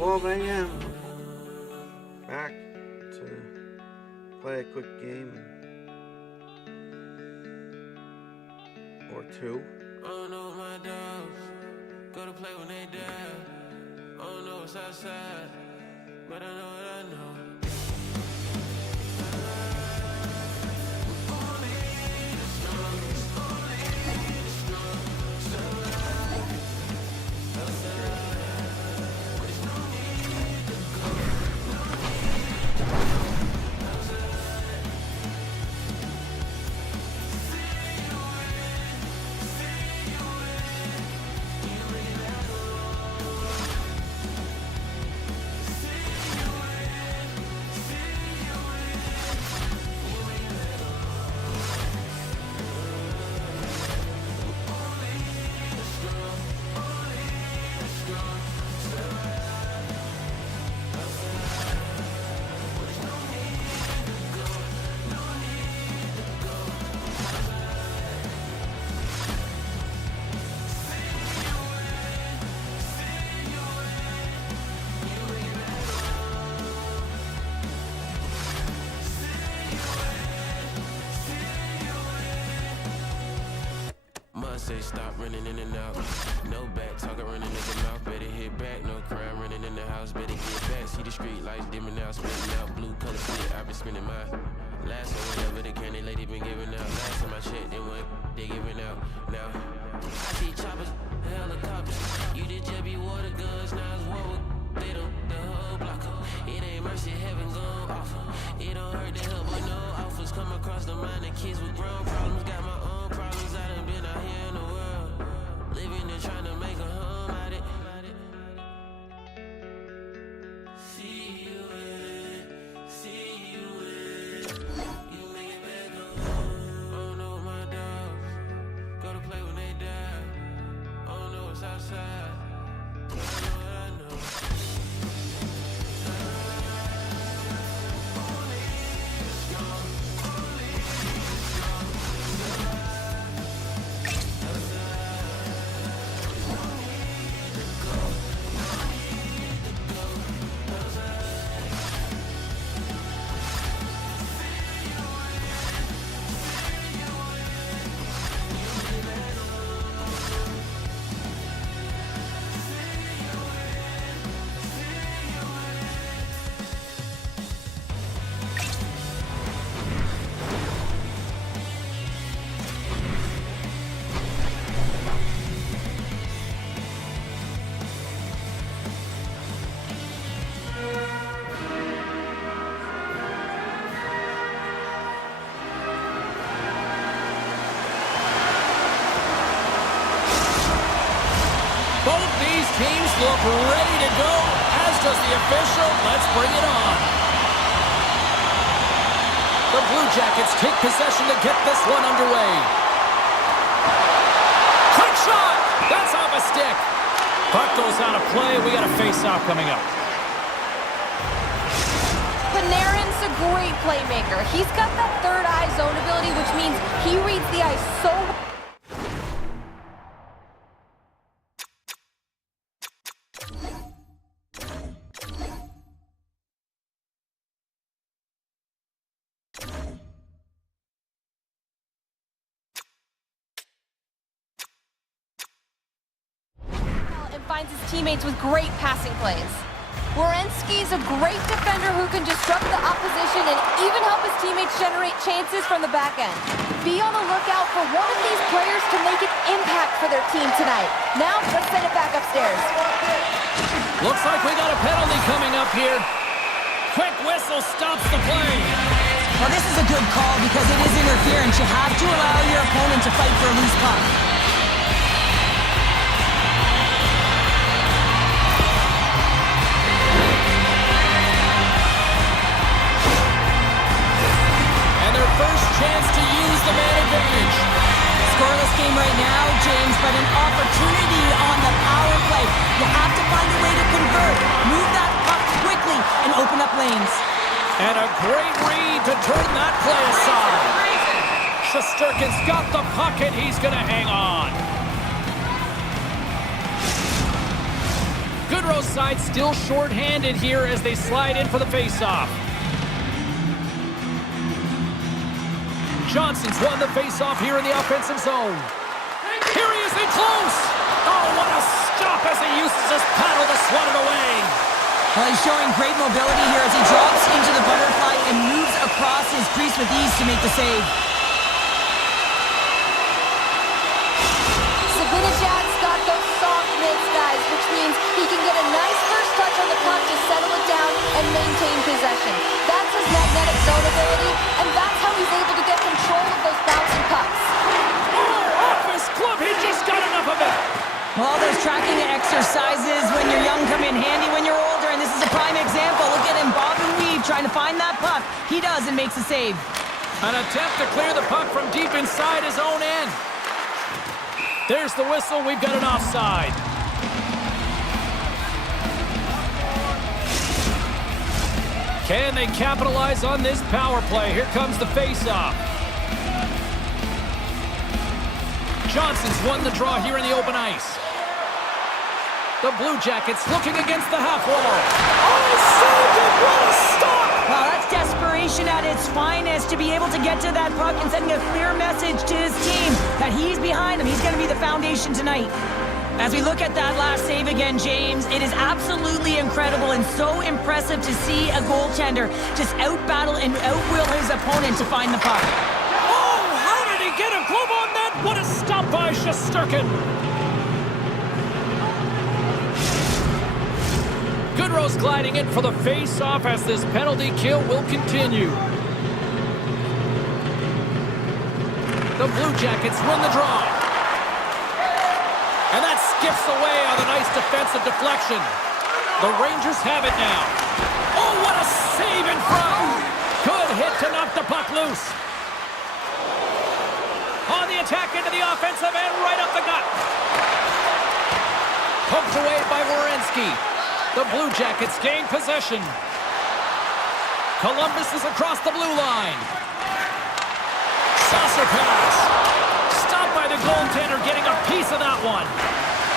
12 a.m. Back to play a quick game or two. Oh no, my dogs go to play when they die. Oh no, it's outside, but I know what I know. Say stop running in and out. No back talking running in the mouth. Better hit back. No crime running in the house. Better get back. See the street lights dimming out. Spinning out. Blue color shit. I've been spinning mine. Last one whenever the candy lady been giving out. Last time I checked, they went they giving out. Now I see choppers, helicopters. You did jabby water guns. Now it's war with they don't the whole block up. It ain't mercy. Heaven gone off. It don't hurt to help but no offers come across the mind. And kids with grown problems got my own problems. I done been out here in the world, living and trying to make a home out it. See you in, you make it back home. Oh no, my dogs go to play when they die. Oh no, it's outside. I know what I know. Teams look ready to go, as does the official. Let's bring it on. The Blue Jackets take possession to get this one underway. Quick shot! That's off a stick. Puck goes out of play. We got a face-off coming up. Panarin's a great playmaker. He's got that third eye zone ability, which means he reads the ice so well. Finds his teammates with great passing plays. Werenski's a great defender who can disrupt the opposition and even help his teammates generate chances from the back end. Be on the lookout for one of these players to make an impact for their team tonight. Now, let's send it back upstairs. Looks like we got a penalty coming up here. Quick whistle stops the play. Well, this is a good call because it is interference. You have to allow your opponent to fight for a loose puck. First chance to use the man advantage. Scoreless game right now, James, but an opportunity on the power play. You have to find a way to convert. Move that puck quickly and open up lanes. And a great read to turn that play aside. Shesterkin's got the puck and he's going to hang on. Goodrow's side still short-handed here as they slide in for the face-off. Johnson's won the face-off here in the offensive zone. Here he is in close. Oh, what a stop as he uses his paddle to swat it away. Well, he's showing great mobility here as he drops into the butterfly and moves across his crease with ease to make the save. Sabinajad's got those soft mitts, guys, which means he can get a nice first touch on the puck to settle it down and maintain possession. That's his magnetic zone ability, and that's how he's able to get control of those bouncing pucks. Oh, off his glove, he just got enough of it. Well, those tracking exercises when you're young come in handy when you're older, and this is a prime example. Look at him bob and weave trying to find that puck. He does and makes a save. An attempt to clear the puck from deep inside his own end. There's the whistle. We've got an offside. Can they capitalize on this power play? Here comes the face-off. Johnson's won the draw here in the open ice. The Blue Jackets looking against the half wall. Oh, saved it! What a stop! Well, that's desperation at its finest to be able to get to that puck and sending a clear message to his team that he's behind him. He's going to be the foundation tonight. As we look at that last save again, James, it is absolutely incredible and so impressive to see a goaltender just out-battle and out-will his opponent to find the puck. Oh, how did he get a glove on that? What a stop by Shesterkin. Goodrow's gliding in for the face-off as this penalty kill will continue. The Blue Jackets win the draw. And that skips away on a nice defensive deflection. The Rangers have it now. Oh, what a save in front. Good hit to knock the puck loose. On the attack into the offensive end, right up the gut. Poked away by Werenski. The Blue Jackets gain possession. Columbus is across the blue line. Saucer pass. Stopped by the goaltender, getting a piece of that one.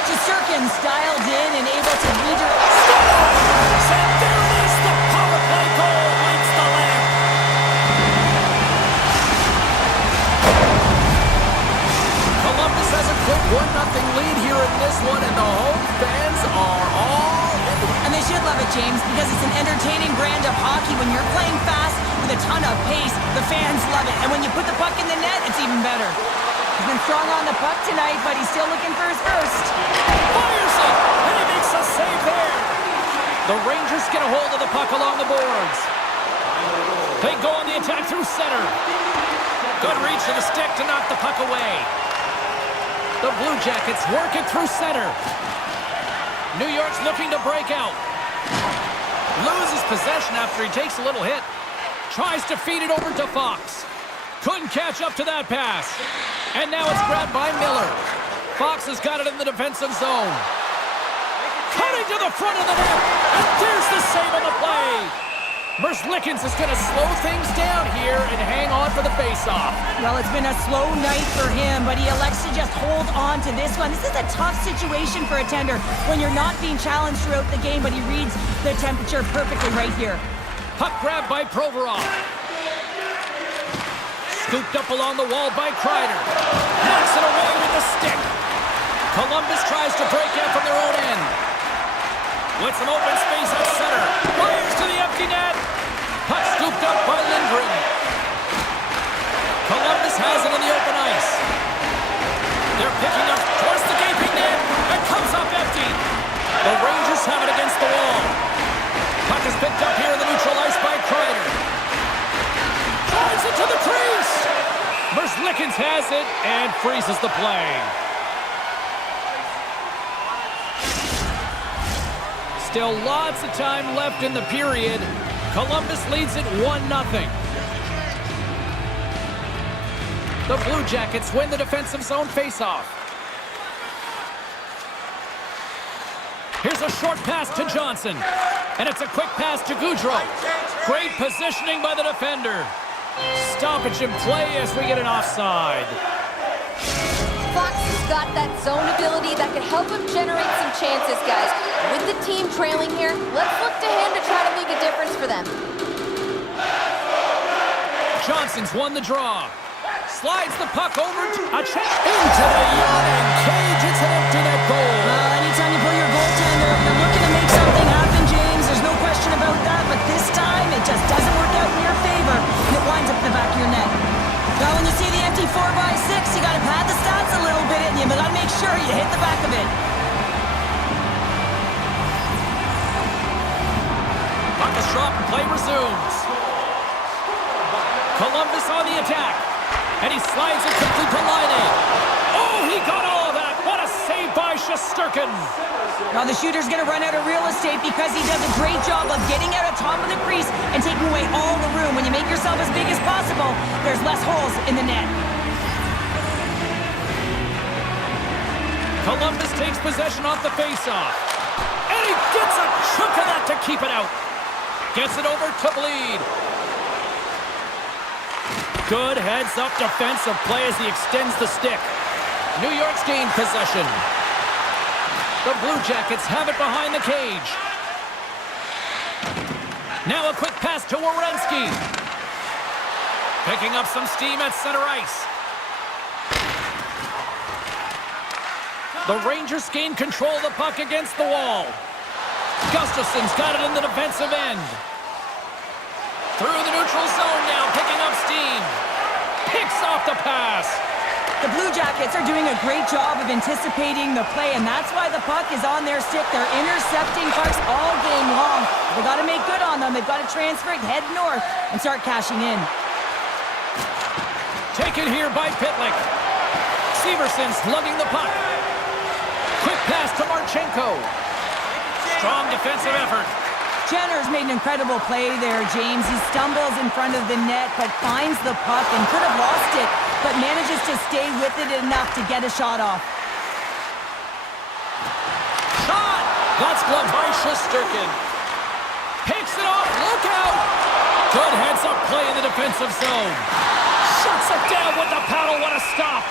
Shesterkin's dialed in and able to redirect. Scores! And there it is, the power play goal lights the lamp. Columbus has a quick 1-0 lead here in this one, and the home fans are all in. And they should love it, James, because it's an entertaining brand of hockey. When you're playing fast with a ton of pace, the fans love it. And when you put the puck in the net, it's even better. He's been strong on the puck tonight, but he's still looking for his first. Fires it, and he makes a save there. The Rangers get a hold of the puck along the boards. They go on the attack through center. Good reach of the stick to knock the puck away. The Blue Jackets work it through center. New York's looking to break out. Loses possession after he takes a little hit. Tries to feed it over to Fox. Couldn't catch up to that pass. And now it's grabbed by Miller. Fox has got it in the defensive zone. Cutting to the front of the net. And there's the save on the play. Merzlikins is going to slow things down here and hang on for the faceoff. Well, it's been a slow night for him, but he elects to just hold on to this one. This is a tough situation for a tender when you're not being challenged throughout the game, but he reads the temperature perfectly right here. Puck grabbed by Provorov. Scooped up along the wall by Kreider. Knocks it away with the stick. Columbus tries to break out from their own end. With some open space at center. Fires to the empty net. Puck scooped up by Lindgren. Columbus has it in the open ice. They're picking up towards the gaping net. It comes up empty. The Rangers have it against the wall. Puck is picked up here in the neutral ice by Kreider. Drives it to the crease. Merzlikins has it and freezes the play. Still lots of time left in the period. Columbus leads it 1-0. The Blue Jackets win the defensive zone faceoff. Here's a short pass to Johnson. And it's a quick pass to Goudreau. Great positioning by the defender. Stoppage in play as we get an offside. Fox is got that zone ability that could help him generate some chances, guys. With the team trailing here, let's look to him to try to make a difference for them. Johnson's won the draw. Slides the puck over to a check into the yawning cage. It's an empty net goal. Anytime you pull your goaltender, you're looking to make something happen, James. There's no question about that. But this time, it just doesn't work out in your favor, and it winds up in the back of your net. Now, when you see the empty 4x6, you got to pad the stats a little bit, and you got to make sure you hit the back of it. Puck is dropped and play resumes. Columbus on the attack. And he slides it quickly to Laine. Oh, he got all of that. What a save by Shesterkin. Now the shooter's going to run out of real estate because he does a great job of getting out of top of the crease and taking away all the room. When you make yourself as big as possible, there's less holes in the net. Columbus takes possession off the faceoff. And he gets a chunk of that to keep it out. Gets it over to Bleed. Good heads-up defensive play as he extends the stick. New York's gained possession. The Blue Jackets have it behind the cage. Now a quick pass to Werenski. Picking up some steam at center ice. The Rangers gain control of the puck against the wall. Gustafson's got it in the defensive end. Through the neutral zone now, picking up steam. Picks off the pass. The Blue Jackets are doing a great job of anticipating the play, and that's why the puck is on their stick. They're intercepting pucks all game long. They've got to make good on them. They've got to transfer it, head north, and start cashing in. Taken here by Pitlick. Severson's lugging the puck. Quick pass to Marchenko. Strong defensive effort. Jenner's made an incredible play there, James. He stumbles in front of the net, but finds the puck and could have lost it, but manages to stay with it enough to get a shot off. Shot! That's gloved by Shesterkin. Picks it off. Look out! Good heads-up play in the defensive zone. Shuts it down with the paddle. What a stop!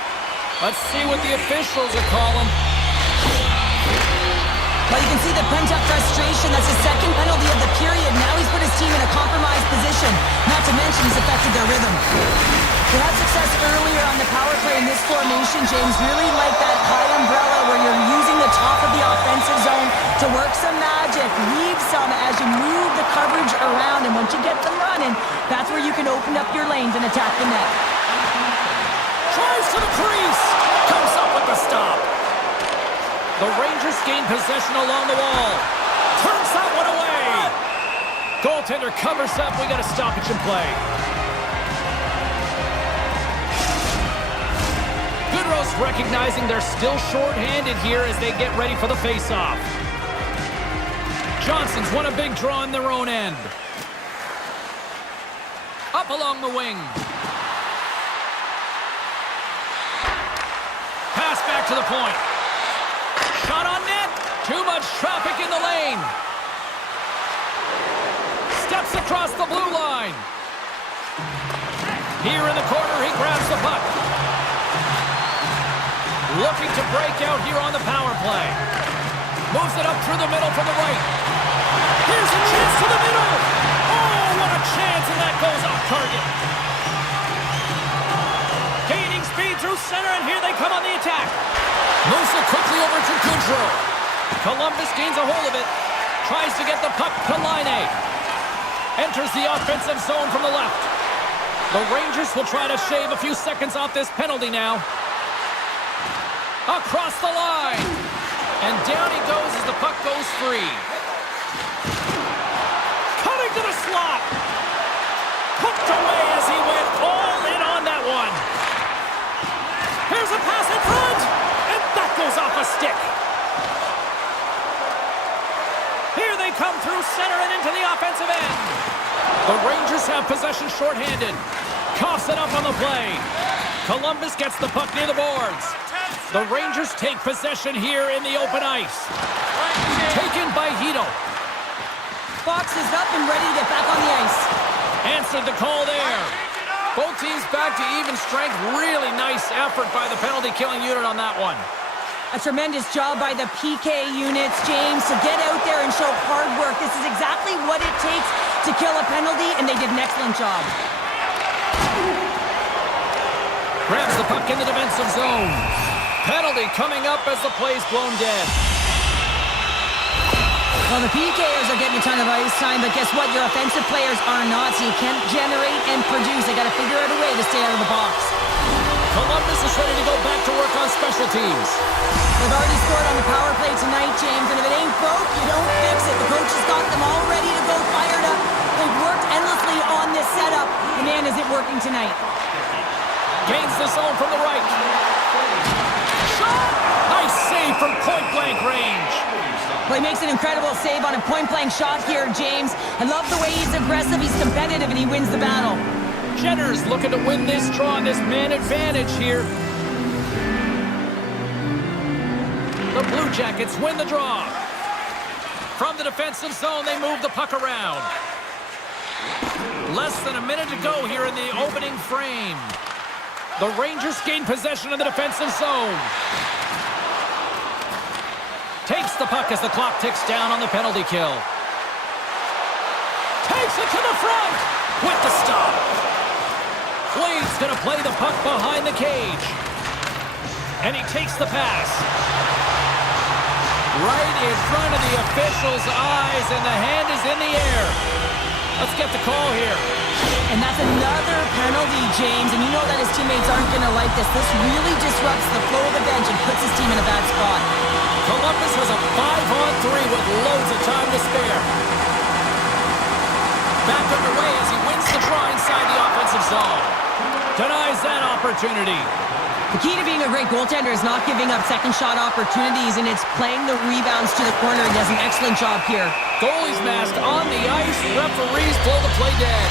Let's see what the officials are calling. Well, you can see the pent-up frustration. That's his second penalty of the period. Now he's put his team in a compromised position. Not to mention he's affected their rhythm. They had success earlier on the power play in this formation, James. Really like that high umbrella where you're using the top of the offensive zone to work some magic. Leave some as you move the coverage around. And once you get them running, that's where you can open up your lanes and attack the net. Tries to the crease. Comes up with the stop. The Rangers gain possession along the wall. Turns that one away. Goaltender covers up. We got a stoppage in play. Goodrow's recognizing they're still short-handed here as they get ready for the face-off. Johnson's won a big draw on their own end. Up along the wing. Pass back to the point. Shot on net. Too much traffic in the lane. Steps across the blue line. Here in the corner, he grabs the puck. Looking to break out here on the power play. Moves it up through the middle from the right. Here's a chance to the middle. Oh, what a chance, and that goes off target. Gaining speed through center, and here they come on the attack. Moves it quickly over to Goodrow. Columbus gains a hold of it. Tries to get the puck to Laine. Enters the offensive zone from the left. The Rangers will try to shave a few seconds off this penalty now. Across the line. And down he goes as the puck goes free. Cutting to the slot. Hooked away as he went all in on that one. Here's a pass in front. And that goes off a stick. Here they come through center and into the offensive end. The Rangers have possession shorthanded. Coughs it up on the play. Columbus gets the puck near the boards. The Rangers take possession here in the open ice. Taken by Hito. Fox is up and ready to get back on the ice. Answered the call there. Both teams back to even strength. Really nice effort by the penalty-killing unit on that one. A tremendous job by the PK units, James, to get out there and show hard work. This is exactly what it takes to kill a penalty, and they did an excellent job. Grabs the puck in the defensive zone. Penalty coming up as the play's blown dead. Well, the PKers are getting a ton of ice time, but guess what? Your offensive players are not, so you can't generate and produce. They got to figure out a way to stay out of the box. Columbus is ready to go back to work on special teams. They've already scored on the power play tonight, James, and if it ain't broke, you don't fix it. The coach has got them all ready to go, fired up. They've worked endlessly on this setup. And man, is it working tonight. Gains the zone from the right. Shot! Nice save from point-blank range. Well, he makes an incredible save on a point-blank shot here, James. I love the way he's aggressive, he's competitive, and he wins the battle. Jenner's looking to win this draw on this man advantage here. The Blue Jackets win the draw. From the defensive zone, they move the puck around. Less than a minute to go here in the opening frame. The Rangers gain possession of the defensive zone. Takes the puck as the clock ticks down on the penalty kill. Takes it to the front with the stop. Flame's going to play the puck behind the cage. And he takes the pass. Right in front of the official's eyes, and the hand is in the air. Let's get the call here. And that's another penalty, James, and you know that his teammates aren't going to like this. This really disrupts the flow of the bench and puts his team in a bad spot. Columbus has a 5-on-3 with loads of time to spare. Back underway as he wins the draw inside the offensive zone. Denies that opportunity. The key to being a great goaltender is not giving up second shot opportunities, and it's playing the rebounds to the corner. He does an excellent job here. Goalie's mask on the ice. Referees blow the play dead.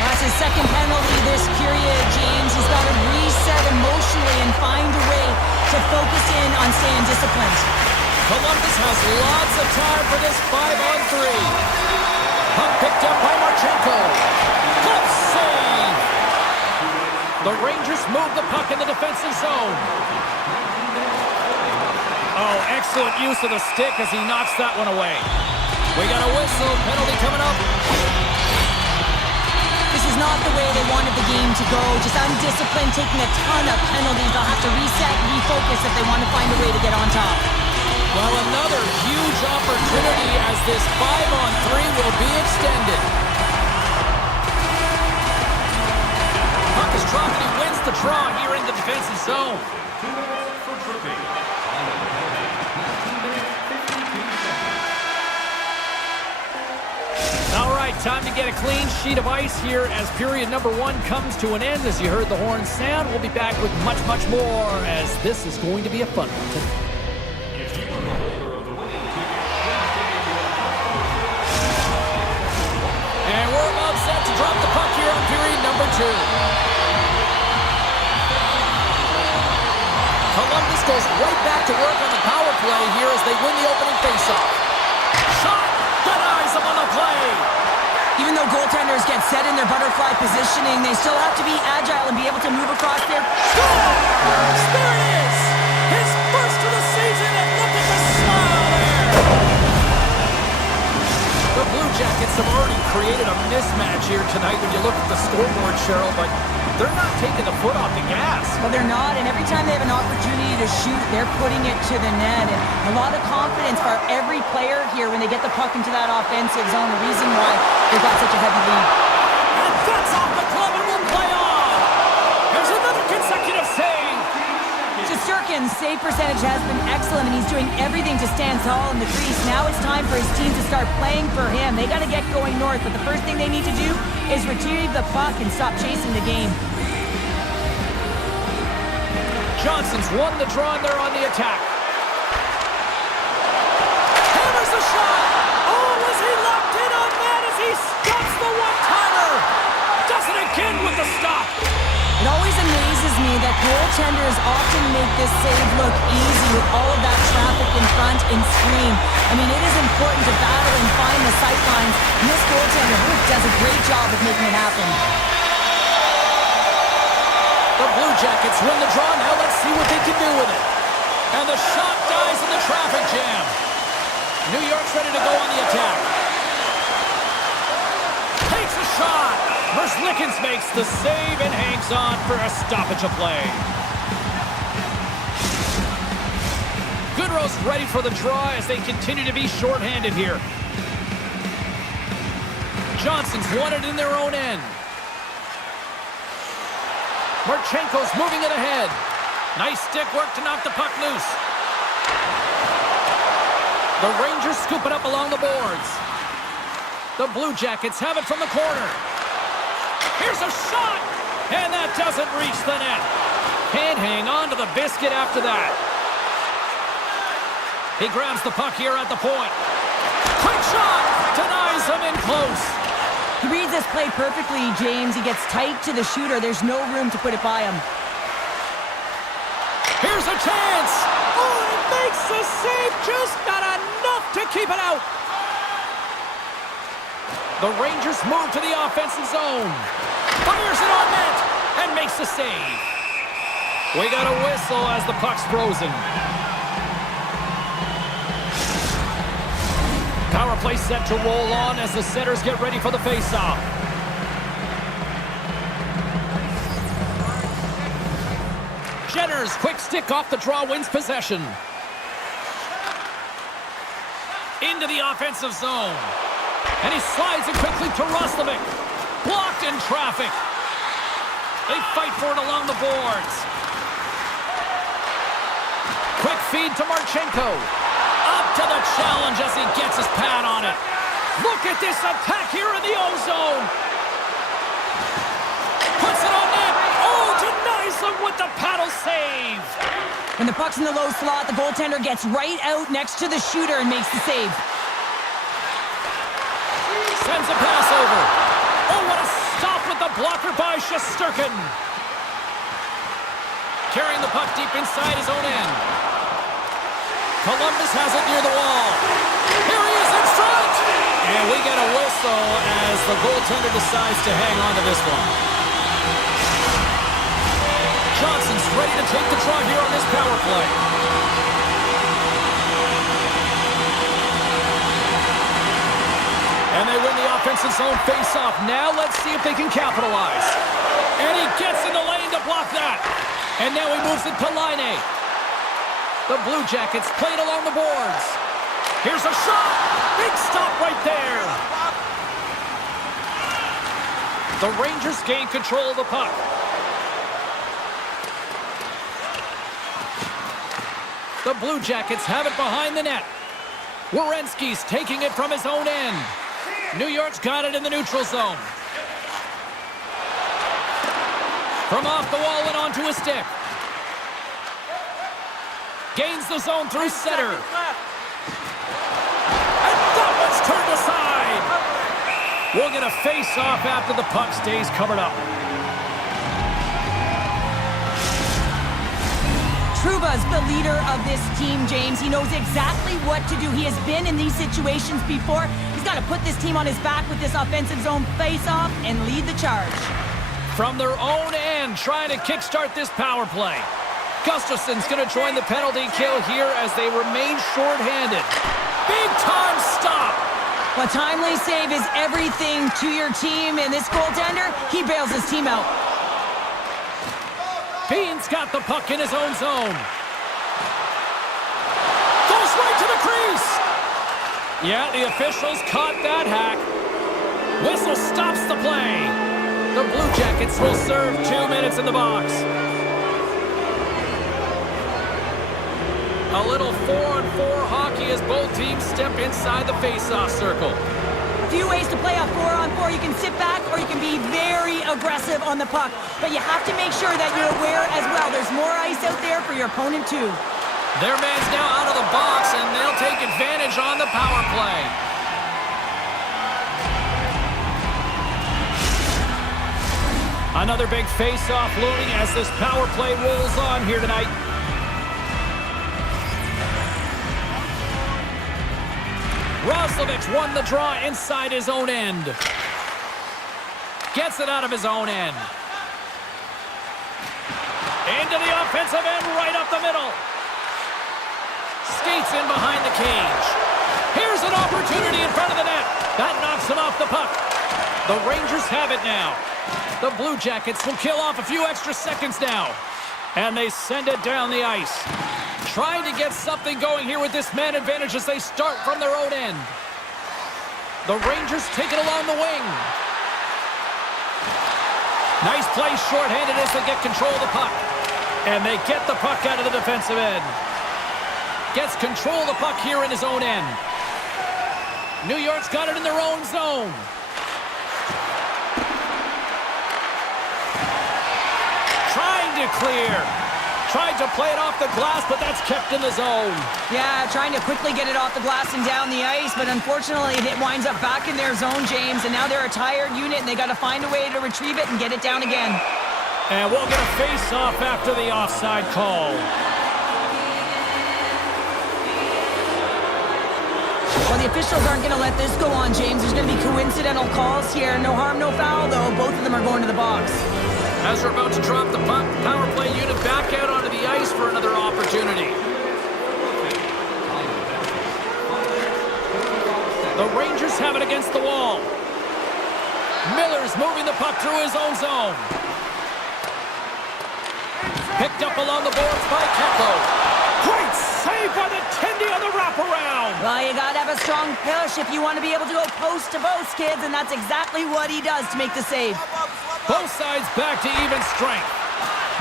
That's his second penalty this period, James. He's got to reset emotionally and find a way to focus in on staying disciplined. Columbus has lots of time for this 5-on-3. Puck picked up by Marchenko. Good save. The Rangers move the puck in the defensive zone. Oh, excellent use of the stick as he knocks that one away. We got a whistle. Penalty coming up. This is not the way they wanted the game to go. Just undisciplined, taking a ton of penalties. They'll have to reset and refocus if they want to find a way to get on top. Well, another huge opportunity as this 5-on-3 will be extended. Puck is dropped and he wins the draw here in the defensive zone. All right, time to get a clean sheet of ice here as period number 1 comes to an end. As you heard the horn sound, we'll be back with much, much more as this is going to be a fun one tonight. And we're about set to drop the puck here on period number 2. Columbus goes right back to work on the power play here as they win the opening faceoff. Shot! Denies them on the play! Even though goaltenders get set in their butterfly positioning, they still have to be agile and be able to move across there. Scores! There it is! His first of the season, and look at the smile there! The Blue Jackets have already created a mismatch here tonight when you look at the scoreboard, Cheryl, but they're not taking the foot off the gas. Well, they're not, and every time they have an opportunity to shoot, they're putting it to the net. And a lot of confidence for every player here when they get the puck into that offensive zone, the reason why they've got such a heavy lead. And that's off the club and will play on! There's another consecutive save! Shesterkin's save percentage has been excellent, and he's doing everything to stand tall in the crease. Now it's time for his team to start playing for him. They got to get going north, but the first thing they need to do is retrieve the puck and stop chasing the game. Johnson's won the draw and they're on the attack. Hammers the shot! Oh, was he locked in on that as he stops the one-timer? Does it again with the stop! It always amazes me that goaltenders often make this save look easy with all of that traffic in front and screen. I mean, it is important to battle and find the sight lines, and this goaltender does a great job of making it happen. The Blue Jackets win the draw. Now let's see what they can do with it. And the shot dies in the traffic jam. New York's ready to go on the attack. Takes a shot. Merzlikins makes the save and hangs on for a stoppage of play. Goodrow's ready for the draw as they continue to be shorthanded here. Johnson's won it in their own end. Marchenko's moving it ahead. Nice stick work to knock the puck loose. The Rangers scoop it up along the boards. The Blue Jackets have it from the corner. Here's a shot! And that doesn't reach the net. Can't hang on to the biscuit after that. He grabs the puck here at the point. Quick shot! Denies him in close. He reads this play perfectly, James. He gets tight to the shooter. There's no room to put it by him. Here's a chance! Oh, it makes the save, just not enough to keep it out. The Rangers move to the offensive zone. Fires it on net and makes the save. We got a whistle as the puck's frozen. Power play set to roll on as the setters get ready for the faceoff. Jenner's quick stick off the draw wins possession. Into the offensive zone. And he slides it quickly to Roslovic. Blocked in traffic. They fight for it along the boards. Quick feed to Marchenko. Up to the challenge as he gets his pad on it. Look at this attack here in the O-zone. Puts it on net. Oh, denies him with the paddle save. When the puck's in the low slot, the goaltender gets right out next to the shooter and makes the save. Sends a pass over. Oh, what a stop with the blocker by Shesterkin. Carrying the puck deep inside his own end. Columbus has it near the wall. Here he is in front! And we get a whistle as the goaltender decides to hang on to this one. Johnson's ready to take the draw here on this power play. And they win the offensive zone face-off. Now let's see if they can capitalize. And he gets in the lane to block that. And now he moves it to Laine. The Blue Jackets played along the boards. Here's a shot. Big stop right there. The Rangers gain control of the puck. The Blue Jackets have it behind the net. Werenski's taking it from his own end. New York's got it in the neutral zone. From off the wall and onto a stick. Gains the zone through center. And that one's turned aside. We'll get a face-off after the puck stays covered up. Trouba's the leader of this team, James. He knows exactly what to do. He has been in these situations before. He's got to put this team on his back with this offensive zone face-off and lead the charge. From their own end, trying to kickstart this power play. Gustafson's going to join the penalty kill here as they remain shorthanded. Big-time stop. A timely save is everything to your team, and this goaltender, he bails his team out. Bean's got the puck in his own zone. Goes right to the crease. Yeah, the officials caught that hack. Whistle stops the play. The Blue Jackets will serve 2 minutes in the box. A little 4-on-4 hockey as both teams step inside the face-off circle. A few ways to play a 4-on-4. You can sit back or you can be very aggressive on the puck. But you have to make sure that you're aware as well. There's more ice out there for your opponent too. Their man's now out of the box and they'll take advantage on the power play. Another big face-off looming as this power play rolls on here tonight. Roslovic won the draw inside his own end. Gets it out of his own end. Into the offensive end, right up the middle. Skates in behind the cage. Here's an opportunity in front of the net. That knocks him off the puck. The Rangers have it now. The Blue Jackets will kill off a few extra seconds now. And they send it down the ice. Trying to get something going here with this man advantage as they start from their own end. The Rangers take it along the wing. Nice play shorthanded as they get control of the puck. And they get the puck out of the defensive end. Gets control of the puck here in his own end. New York's got it in their own zone. Trying to clear. Tried to play it off the glass, but that's kept in the zone. Yeah, trying to quickly get it off the glass and down the ice, but unfortunately it winds up back in their zone, James, and now they're a tired unit, and they got to find a way to retrieve it and get it down again. And we'll get a face-off after the offside call. Well, the officials aren't going to let this go on, James. There's going to be coincidental calls here. No harm, no foul, though. Both of them are going to the box. As we're about to drop the puck, power play unit back out onto the ice for another opportunity. The Rangers have it against the wall. Miller's moving the puck through his own zone. Picked up along the boards by Keklo. Great save by the Tendy on the wraparound. Well, you got to have a strong push if you want to be able to go post to post, kids, and that's exactly what he does to make the save. Both sides back to even strength.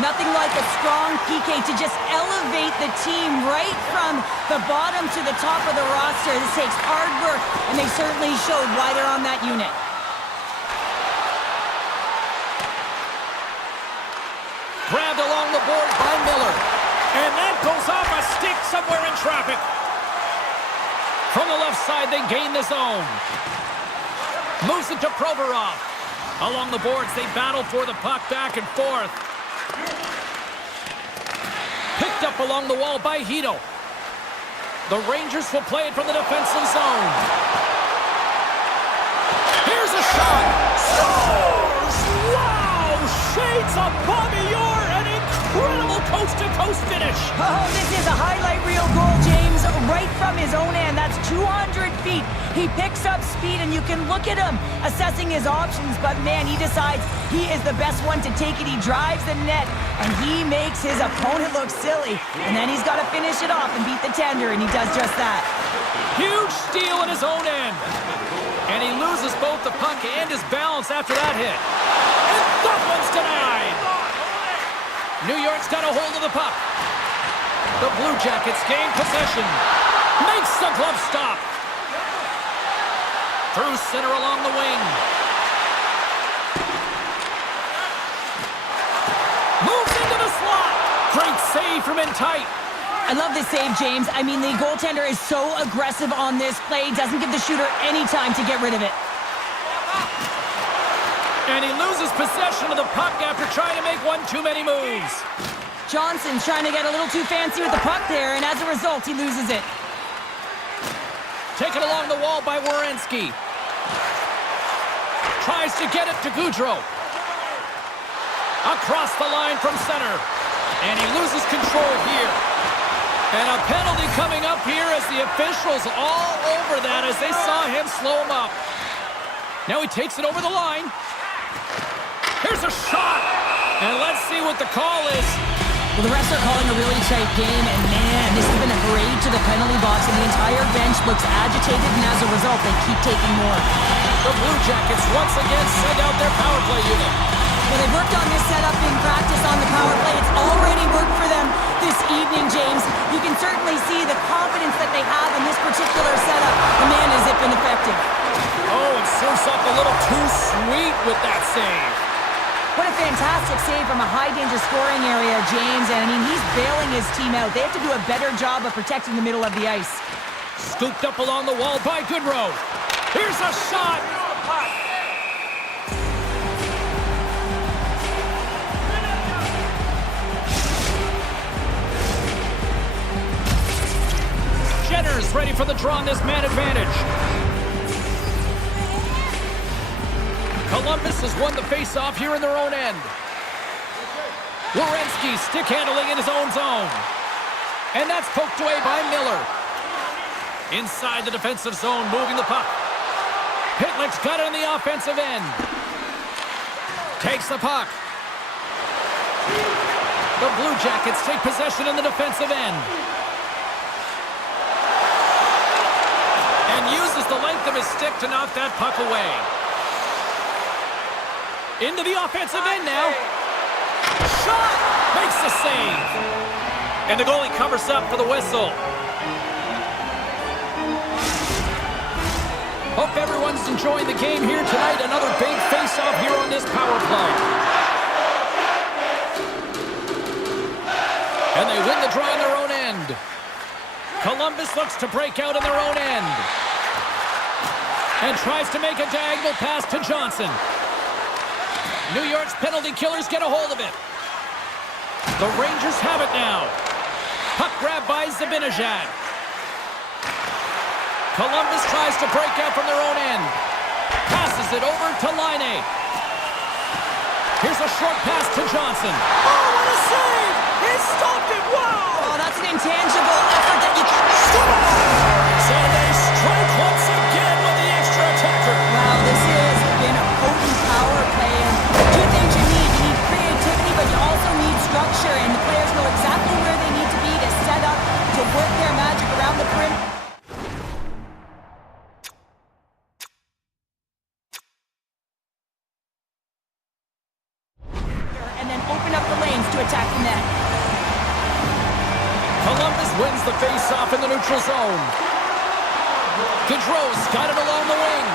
Nothing like a strong PK to just elevate the team right from the bottom to the top of the roster. This takes hard work, and they certainly showed why they're on that unit. Grabbed along the board by Miller. And that goes off a stick somewhere in traffic. From the left side, they gain the zone. Moves it to Provorov. Along the boards, they battle for the puck back and forth. Picked up along the wall by Hito. The Rangers will play it from the defensive zone. Here's a shot. Scores! Wow! Shades of Bobby Orr. An incredible coast-to-coast finish. Oh, this is a highlight reel goal, James, right from his own end. That's 200 feet. He picks up speed, and you can look at him assessing his options, but man, he decides he is the best one to take it. He drives the net, and he makes his opponent look silly. And then he's got to finish it off and beat the tender, and he does just that. Huge steal in his own end. And he loses both the puck and his balance after that hit. And that one's denied. New York's got a hold of the puck. The Blue Jackets gain possession. Makes the glove stop. Through center along the wing. Moves into the slot. Great save from in tight. I love this save, James. I mean, the goaltender is so aggressive on this play. Doesn't give the shooter any time to get rid of it. And he loses possession of the puck after trying to make one too many moves. Johnson's trying to get a little too fancy with the puck there, and as a result, he loses it. Taken along the wall by Werenski. Tries to get it to Gaudreau. Across the line from center. And he loses control here. And a penalty coming up here as the officials all over that as they saw him slow him up. Now he takes it over the line. Here's a shot. And let's see what the call is. Well, the refs are calling a really tight game, and man, this has been a parade to the penalty box, and the entire bench looks agitated, and as a result, they keep taking more. The Blue Jackets once again send out their power play unit. Well, they've worked on this setup in practice on the power play. It's already worked for them this evening, James. You can certainly see the confidence that they have in this particular setup. The man, has it been effective? Oh, and serves up a little too sweet with that save. What a fantastic save from a high-danger scoring area, James. And, I mean, he's bailing his team out. They have to do a better job of protecting the middle of the ice. Scooped up along the wall by Gaudreau. Here's a shot. Jenner's ready for the draw on this man advantage. Columbus has won the face-off here in their own end. Werenski stick handling in his own zone. And that's poked away by Miller. Inside the defensive zone, moving the puck. Pitlick's got it on the offensive end. Takes the puck. The Blue Jackets take possession in the defensive end. And uses the length of his stick to knock that puck away. Into the offensive end now. Shot! Makes the save. And the goalie covers up for the whistle. Hope everyone's enjoying the game here tonight. Another big face-off here on this power play. And they win the draw on their own end. Columbus looks to break out in their own end. And tries to make a diagonal pass to Johnson. New York's penalty killers get a hold of it. The Rangers have it now. Puck grab by Zibanejad. Columbus tries to break out from their own end. Passes it over to Laine. Here's a short pass to Johnson. Oh, what a save! He stopped it! Wow! Oh, that's an intangible effort that you can... So they strike once again with the extra attacker. Wow, this has been a potent power play. And two things you need. You need creativity, but you also need structure. And the players know exactly where they need to be to set up, to work their magic around the perimeter. Attack the net. Columbus wins the face-off in the neutral zone. Gaudreau's got it along the wing.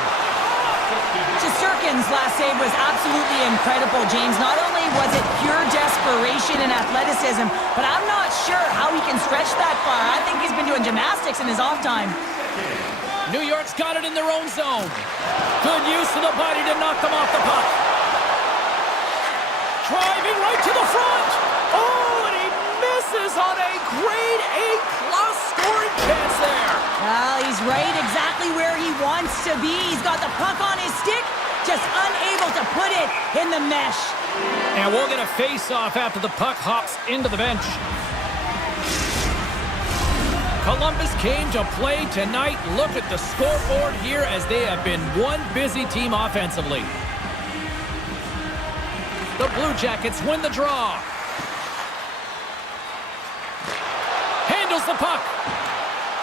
Shesterkin's last save was absolutely incredible, James. Not only was it pure desperation and athleticism, but I'm not sure how he can stretch that far. I think he's been doing gymnastics in his off time. New York's got it in their own zone. Good use of the body to knock them off the puck. Driving right to the front. Oh, and he misses on a grade A-plus scoring chance there. Well, he's right exactly where he wants to be. He's got the puck on his stick, just unable to put it in the mesh. And we'll get a face-off after the puck hops into the bench. Columbus came to play tonight. Look at the scoreboard here as they have been one busy team offensively. The Blue Jackets win the draw. Handles the puck.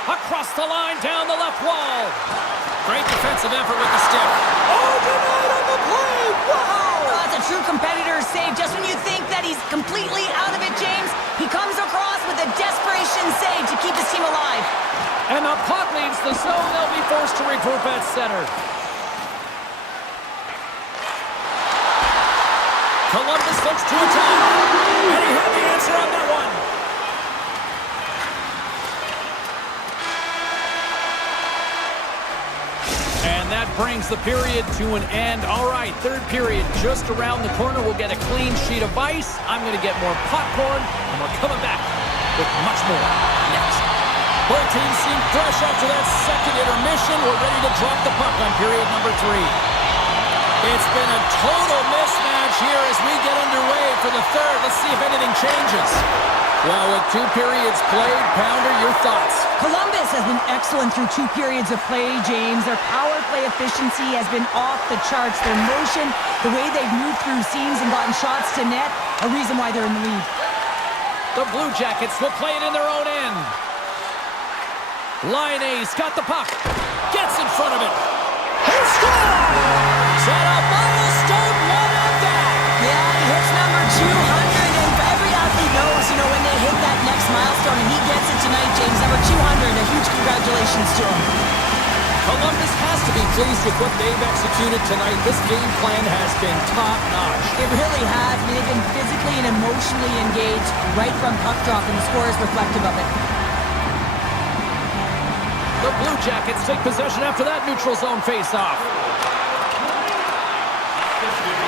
Across the line, down the left wall. Great defensive effort with the stick. Oh, denied on the play! Wow! That's a true competitor's save. Just when you think that he's completely out of it, James, he comes across with a desperation save to keep his team alive. And the puck leaves the zone. They'll be forced to regroup at center. Columbus looks to attack. And he had the answer on that one. And that brings the period to an end. All right, third period just around the corner. We'll get a clean sheet of ice. I'm going to get more popcorn, and we're coming back with much more next. Both teams seem fresh after that second intermission. We're ready to drop the puck on period number 3. It's been a total mismatch here as we get underway for the third. Let's see if anything changes. Well, with 2 periods played, Pounder, your thoughts? Columbus has been excellent through 2 periods of play, James. Their power play efficiency has been off the charts. Their motion, the way they've moved through seams and gotten shots to net, a reason why they're in the lead. The Blue Jackets will play it in their own end. Laine's got the puck. Gets in front of it. He scores! And a milestone one at that. Yeah, he hits number 200, and every athlete knows, when they hit that next milestone, and he gets it tonight, James. Number 200, a huge congratulations to him. Columbus has to be pleased with what they've executed tonight. This game plan has been top-notch. It really has. I mean, they've been physically and emotionally engaged right from puck drop, and the score is reflective of it. The Blue Jackets take possession after that neutral zone face-off.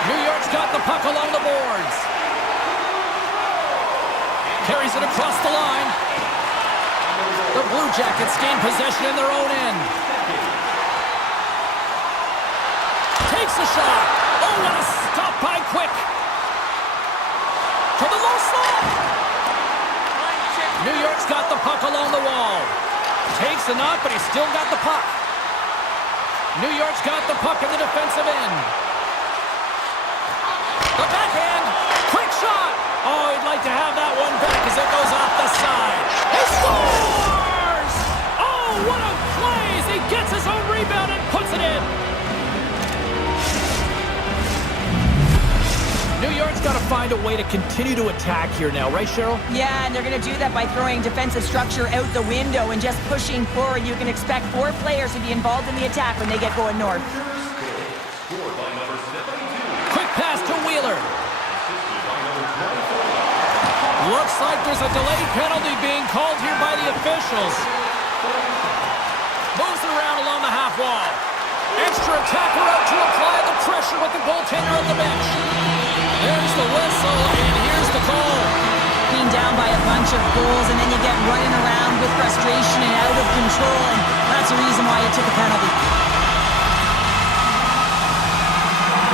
New York's got the puck along the boards. Carries it across the line. The Blue Jackets gain possession in their own end. Takes a shot. Oh, what a stop by Quick. To the low slot. New York's got the puck along the wall. Takes a knock, but he's still got the puck. New York's got the puck in the defensive end. The backhand. Quick shot. Oh, he'd like to have that one back as it goes off the side. He scores! Oh, what a play as he gets his own rebound and puts it in. New York's got to find a way to continue to attack here now, right, Cheryl? Yeah, and they're going to do that by throwing defensive structure out the window and just pushing forward. You can expect 4 players to be involved in the attack when they get going north. Quick pass to Wheeler. Looks like there's a delayed penalty being called here by the officials. Moves it around along the half wall. Extra attacker out to apply the pressure with the goaltender on the bench. There's the whistle, and here's the call. Being down by a bunch of goals, and then you get running around with frustration and out of control, and that's the reason why you took a penalty.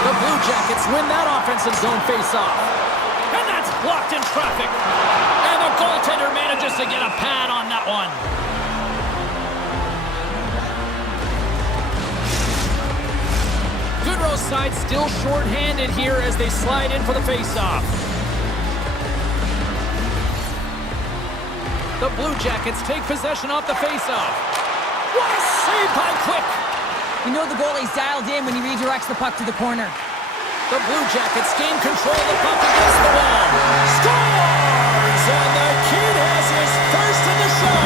The Blue Jackets win that offensive zone face-off. And that's blocked in traffic. And the goaltender manages to get a pad on that one. Goodrow's side still short-handed here as they slide in for the face-off. The Blue Jackets take possession off the face-off. What a save by Quick! You know the goalie's dialed in when he redirects the puck to the corner. The Blue Jackets gain control of the puck against the wall. Scores! And the kid has his first in the show.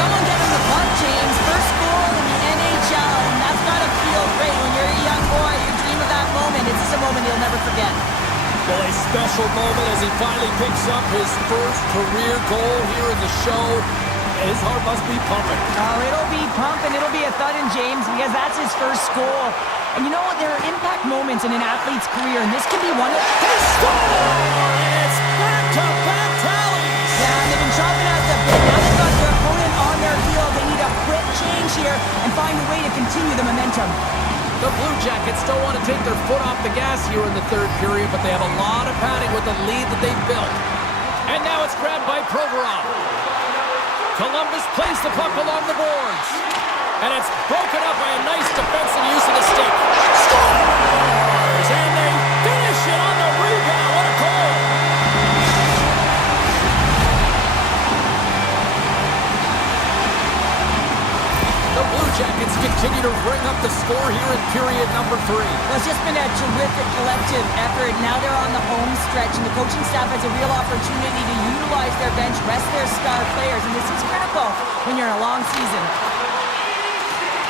Someone get him the puck, James. First goal in the NHL, and that's got to feel great when you're a young boy. You dream of that moment. It's just a moment you'll never forget. Well, a special moment as he finally picks up his first career goal here in the show. His heart must be pumping. Oh, it'll be pumping. It'll be a thudding, James, because that's his first goal. And you know what? There are impact moments in an athlete's career, and this could be one of them. He scores! It's back-to-back tallies! Yeah, they've been chopping at the bit. Now they've got their opponent on their heel. They need a quick change here and find a way to continue the momentum. The Blue Jackets don't want to take their foot off the gas here in the third period, but they have a lot of padding with the lead that they've built. And now it's grabbed by Provorov. Columbus plays the puck along the boards. And it's broken up by a nice defensive use of the stick. Scores! And they finish it on the rebound. What a goal! The Blue Jackets continue to bring up the score here in period number 3. Well, it's just been a terrific collective effort. Now they're on the home stretch, and the coaching staff has a real opportunity to utilize their bench, rest their star players, and this is critical when you're in a long season.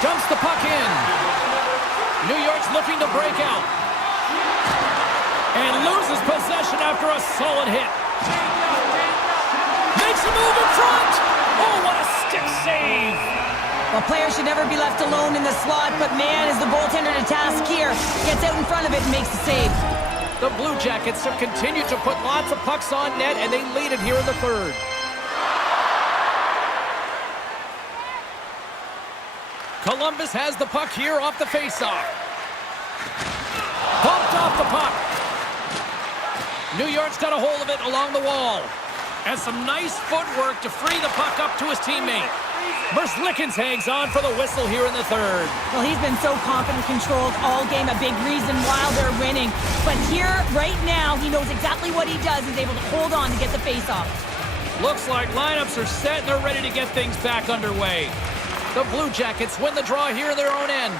Dumps the puck in. New York's looking to break out. And loses possession after a solid hit. Makes a move in front. Oh, what a stick save. Well, players should never be left alone in the slot, but man, is the goaltender to task here. Gets out in front of it and makes the save. The Blue Jackets have continued to put lots of pucks on net, and they lead it here in the third. Columbus has the puck here off the faceoff. Bumped off the puck. New York's got a hold of it along the wall. And some nice footwork to free the puck up to his teammate. Merzlikins hangs on for the whistle here in the third. Well, he's been so confident, controlled all game, a big reason why they're winning. But here, right now, he knows exactly what he does. He's able to hold on to get the faceoff. Looks like lineups are set and they're ready to get things back underway. The Blue Jackets win the draw here in their own end.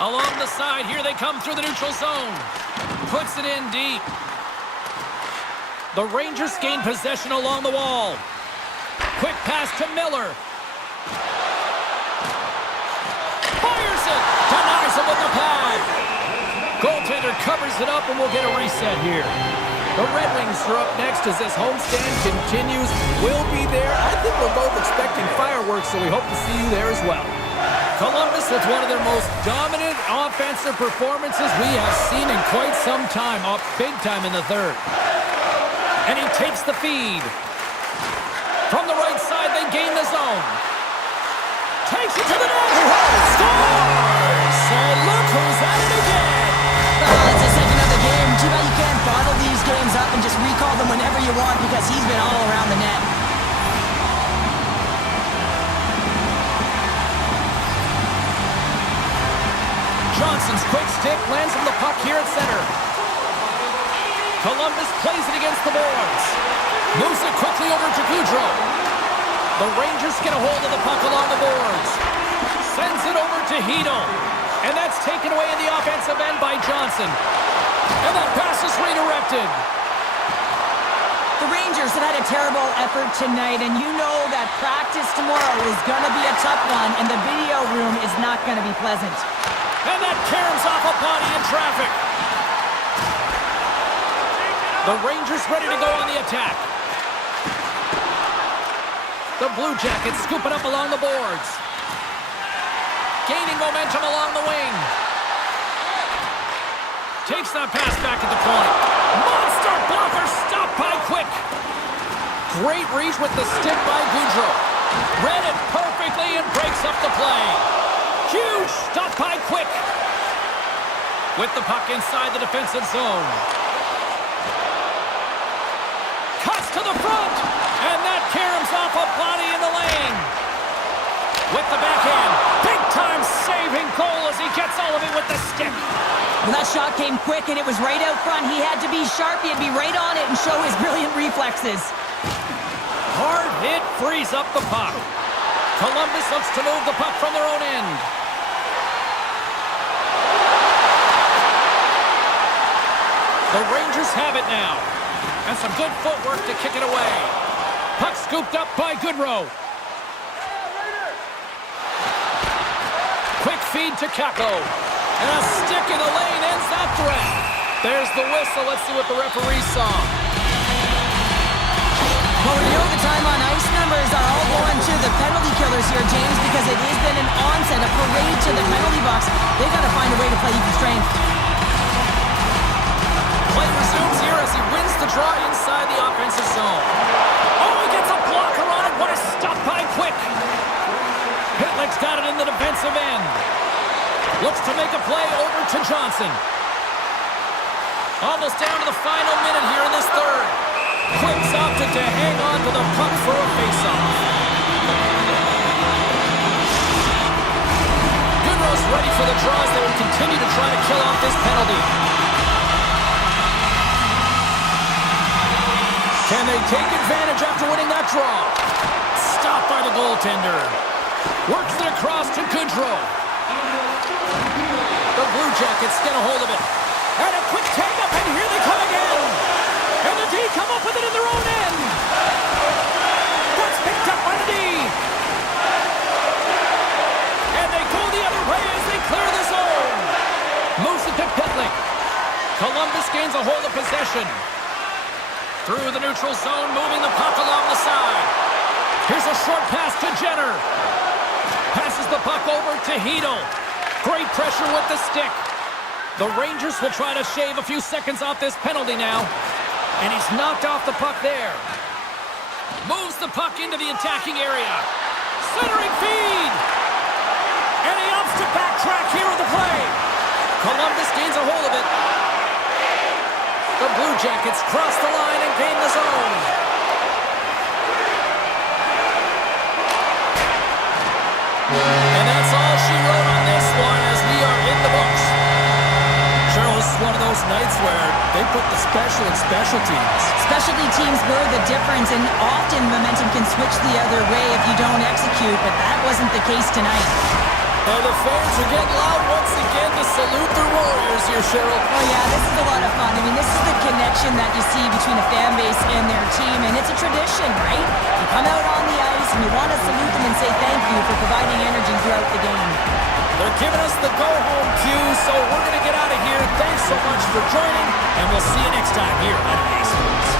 Along the side, here they come through the neutral zone. Puts it in deep. The Rangers gain possession along the wall. Quick pass to Miller. Fires it. Denies him with the pad. Goaltender covers it up and we'll get a reset here. The Red Wings are up next as this homestand continues. We'll be there. I think we're both expecting fireworks, so we hope to see you there as well. Columbus with one of their most dominant offensive performances we have seen in quite some time, up big time in the third. And he takes the feed. From the right side, they gain the zone. Takes it to the net. Scores! And look who's at it again. It's the second of the game. Too bad you you want because he's been all around the net. Johnson's quick stick lands him the puck here at center. Columbus plays it against the boards. Moves it quickly over to Goudreau. The Rangers get a hold of the puck along the boards. Sends it over to Hedel. And that's taken away in the offensive end by Johnson. And that pass is redirected. The Rangers have had a terrible effort tonight, and you know that practice tomorrow is going to be a tough one, and the video room is not going to be pleasant. And that caroms off a body in traffic. The Rangers ready to go on the attack. The Blue Jackets scoop it up along the boards. Gaining momentum along the wing. Takes that pass back at the point. Monster blocker stopped by Quick. Great reach with the stick by Goudreau. Read it perfectly and breaks up the play. Huge stop by Quick. With the puck inside the defensive zone. Cuts to the front. And that caroms off a body in the lane. With the backhand. Big-time saving goal as he gets all of it with the stick. Well, that shot came quick, and it was right out front. He had to be sharp. He had to be right on it and show his brilliant reflexes. Hard hit frees up the puck. Columbus looks to move the puck from their own end. The Rangers have it now. And some good footwork to kick it away. Puck scooped up by Goudreau. Quick feed to Kako. And a stick in the lane ends that threat. There's the whistle. Let's see what the referee saw. Well, we know the time on ice numbers are all going to the penalty killers here, James, because it has been an onset, a parade to the penalty box. They got to find a way to play even strength. Play resumes here as he wins the draw inside the offensive zone. Oh, he gets a blocker on it. What a stop by Quick. Pitlick's got it in the defensive end. Looks to make a play over to Johnson. Almost down to the final minute here in this third. Quick's opted to hang on to the puck for a faceoff. Goudreau's ready for the draws. They will continue to try to kill off this penalty. Can they take advantage after winning that draw? Stopped by the goaltender. Works it across to Goudreau. The Blue Jackets get a hold of it. And a quick take-up, and here they come again. And the D come up with it in their own end. That's picked up by the D. And they go the other way as they clear the zone. Moves it to Pitlick. Columbus gains a hold of possession. Through the neutral zone, moving the puck along the side. Here's a short pass to Jenner. Passes the puck over to Hedel. Great pressure with the stick. The Rangers will try to shave a few seconds off this penalty now. And he's knocked off the puck there. Moves the puck into the attacking area. Centering feed. And he opts to backtrack here with the play. Columbus gains a hold of it. The Blue Jackets cross the line and gain the zone. And that's all she wrote on this one as we are in the books. Cheryl, this is one of those nights where they put the special in special teams. Specialty teams were the difference, and often momentum can switch the other way if you don't execute, but that wasn't the case tonight. And the fans are getting loud once again to salute the Warriors here, Cheryl. Oh, yeah, this is a lot of fun. I mean, this is the connection that you see between a fan base and their team, and it's a tradition, right? You come out on the ice, and you want to salute them and say thank you for providing energy throughout the game. They're giving us the go-home cue, so we're going to get out of here. Thanks so much for joining, and we'll see you next time here on Ace Sports.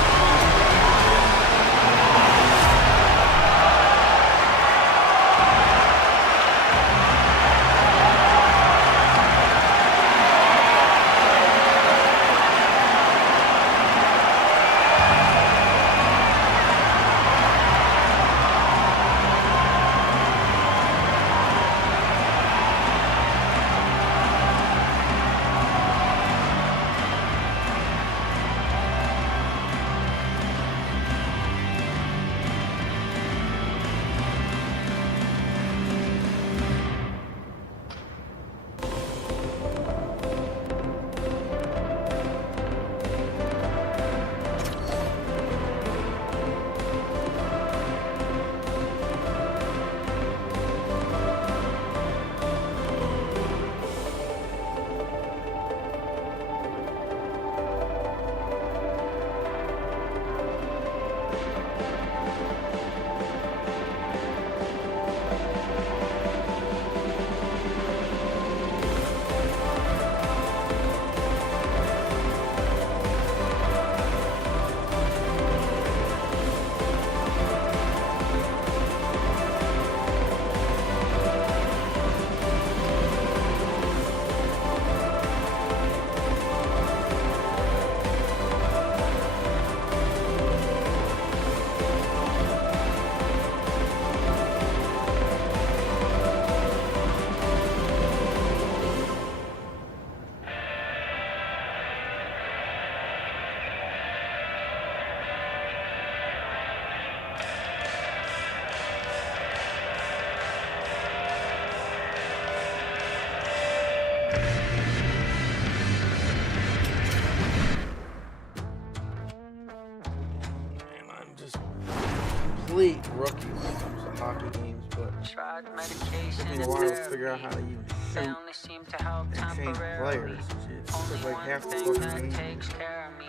complete rookie when it comes to hockey games, but it took me a while to figure out how to even shoot and change players. It took like half the fucking game.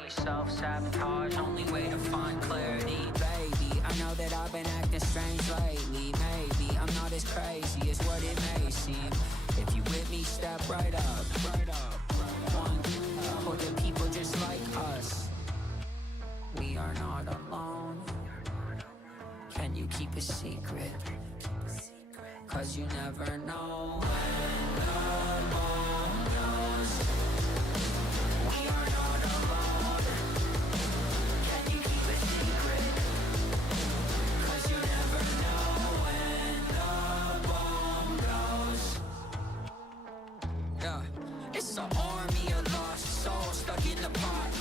Self-sabotage, only way to find clarity, baby. I know that I've been acting strange lately. Maybe I'm not as crazy as what it may seem. If you with me, step right up. One for the people just like us. We are not alone. Can you keep a secret? 'Cause you never know when the moon knows. We are not alone. Can you keep a secret? 'Cause you never know when the bomb goes. Yeah, it's an army of lost souls stuck in the pot.